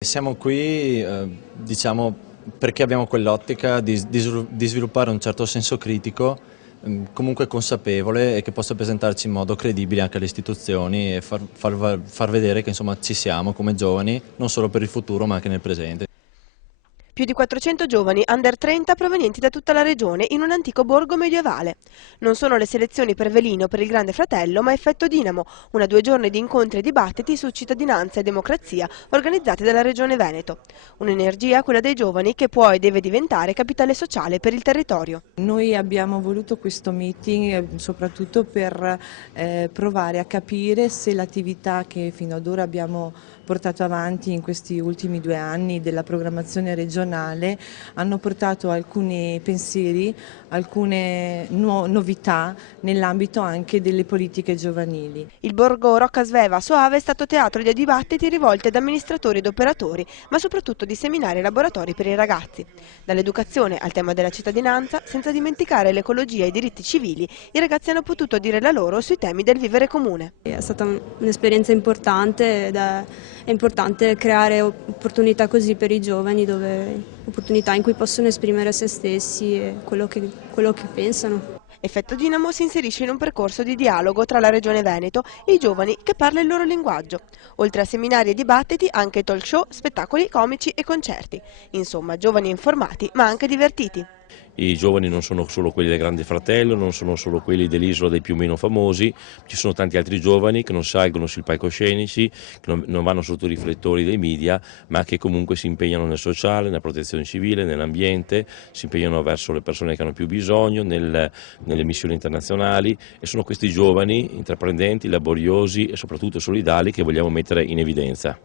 Siamo qui, diciamo, perché abbiamo quell'ottica di sviluppare un certo senso critico, comunque consapevole e che possa presentarci in modo credibile anche alle istituzioni e far vedere che insomma ci siamo come giovani, non solo per il futuro ma anche nel presente. Più di 400 giovani under 30 provenienti da tutta la regione in un antico borgo medievale. Non sono le selezioni per Velino o per il Grande Fratello, ma Effetto Dinamo, una 2 giorni di incontri e dibattiti su cittadinanza e democrazia organizzati dalla Regione Veneto. Un'energia, quella dei giovani, che può e deve diventare capitale sociale per il territorio. Noi abbiamo voluto questo meeting soprattutto per provare a capire se l'attività che fino ad ora abbiamo portato avanti in questi ultimi 2 anni della programmazione regionale hanno portato alcuni pensieri, alcune novità nell'ambito anche delle politiche giovanili. Il borgo Roccasveva Soave è stato teatro di dibattiti rivolti ad amministratori ed operatori, ma soprattutto di seminari e laboratori per i ragazzi. Dall'educazione al tema della cittadinanza, senza dimenticare l'ecologia e i diritti civili, i ragazzi hanno potuto dire la loro sui temi del vivere comune. È stata un'esperienza importante ed è importante creare opportunità così per i giovani, opportunità in cui possono esprimere se stessi e quello che pensano. Effetto Dinamo si inserisce in un percorso di dialogo tra la Regione Veneto e i giovani che parla il loro linguaggio. Oltre a seminari e dibattiti, anche talk show, spettacoli comici e concerti. Insomma, giovani informati ma anche divertiti. I giovani non sono solo quelli del Grande Fratello, non sono solo quelli dell'isola dei più o meno famosi, ci sono tanti altri giovani che non salgono sui palcoscenici, che non vanno sotto i riflettori dei media, ma che comunque si impegnano nel sociale, nella protezione civile, nell'ambiente, si impegnano verso le persone che hanno più bisogno, nelle missioni internazionali, e sono questi giovani intraprendenti, laboriosi e soprattutto solidali che vogliamo mettere in evidenza.